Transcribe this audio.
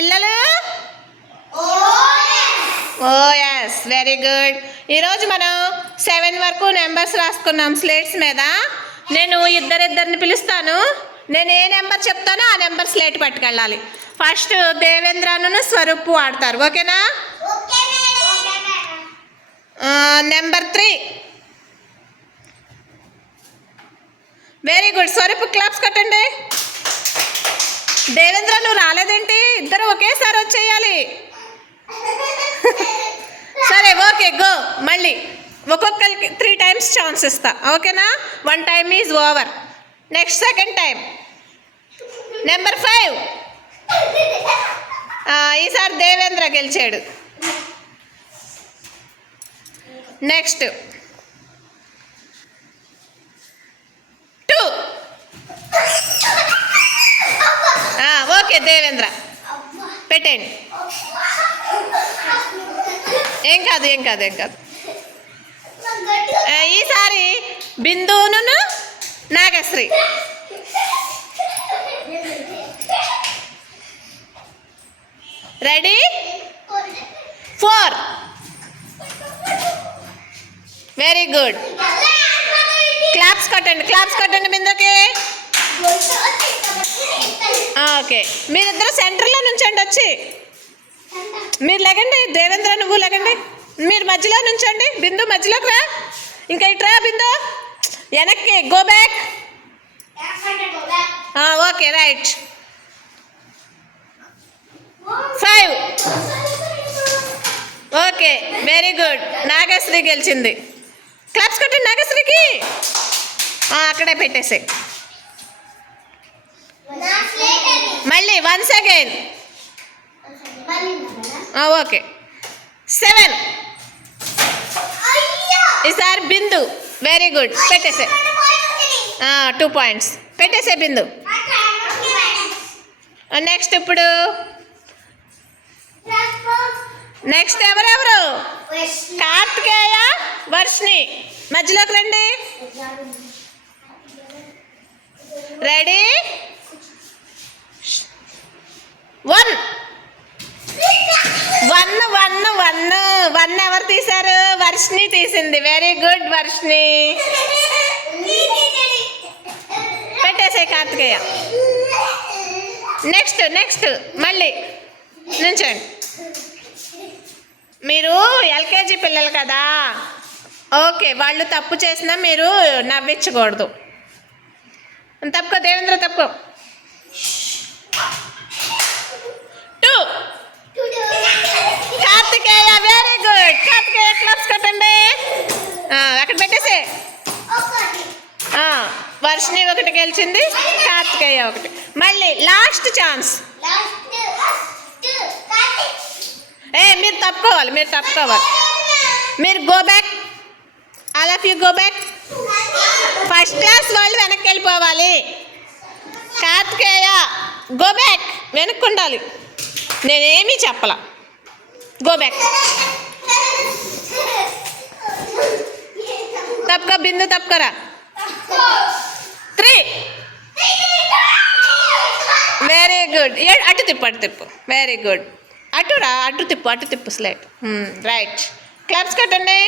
పిల్లలు ఓ yes very good. ఈరోజు మనం 7 వరకు నెంబర్స్ రాసుకున్నాం స్లేట్స్ మీద. నేను ఇద్దరిని పిలుస్తాను. నేను ఏ నెంబర్ చెప్తానో ఆ నెంబర్ స్లేట్ పట్టుకెళ్ళాలి. ఫస్ట్ దేవేంద్రను స్వరూప్ ఆడతారు, ఓకేనా? Number 3. Very good. Swaroop claps కట్టండి. దేవేంద్ర నువ్వు రాలేదేంటి? ఇద్దరు ఒకేసారి వచ్చేయాలి. సరే ఓకే గో. మళ్ళీ ఒక్కొక్కరికి 3 times ఛాన్స్ ఇస్తా, ఓకేనా? 1 time is over. Next second time. Number 5. ఈసారి దేవేంద్ర గెలిచాడు. నెక్స్ట్ 2. ఓకే దేవేంద్ర పెట్టండి. ఏం కాదు. ఈసారి బిందును Nagashri. Ready? 4. Very good. Claps కొట్టండి బిందుకి. ఓకే మీరిద్దరు సెంటర్లో నుంచండి. వచ్చి మీరు లెగండి. దేవేంద్ర నువ్వు లెగండి. మీరు మధ్యలో నుంచండి. బిందు మధ్యలోకి రా. ఇంకా ఇట్రా బిందు. వెనక్కి go back. Okay right. 5. Okay very good. Nagasri గెలిచింది. క్లాప్స్ కొట్టండి నాగశ్రీకి. అక్కడే పెట్టేసాయి. మళ్ళీ వన్స్ అగైన్. ఓకే 7. ఈసారి బిందు. Very good. పెట్టేసే. 2 points పెట్టేసే బిందు. నెక్స్ట్ ఇప్పుడు నెక్స్ట్ ఎవరెవరు? కార్తికేయ, వర్షిణి. మధ్యలోకి రండి. రెడీ? 1. ఎవరు తీశారు? వర్షిణి తీసింది. Very good Varshini. పెట్టేసే కార్తికేయ. నెక్స్ట్ మళ్ళీ నుంచండి. మీరు ఎల్కేజీ పిల్లలు కదా, ఓకే వాళ్ళు తప్పు చేసినా మీరు నవ్వించకూడదు. తప్పుకో దేవేంద్ర తప్పుకో. 2. Karthikeya very good. Karthikeya claps కొట్టండి. అక్కడ పెట్టేసే. వర్షిణి 1 గెలిచింది, కార్తికేయ 1. మళ్ళీ లాస్ట్ ఛాన్స్. మీరు తప్పుకోవాలి. మీరు go back. All of you go back. First class వాళ్ళు వెనక్కి వెళ్ళిపోవాలి. Karthikeya go back. వెనక్కి ఉండాలి. నేనేమీ చెప్పలా. Go back. తప్పుకో బిందు తప్పుకోరా. 3. Very good. అటు తిప్పు. Very good. అటు తిప్పు స్లైట్. రైట్. క్లాప్స్ కొట్టండి.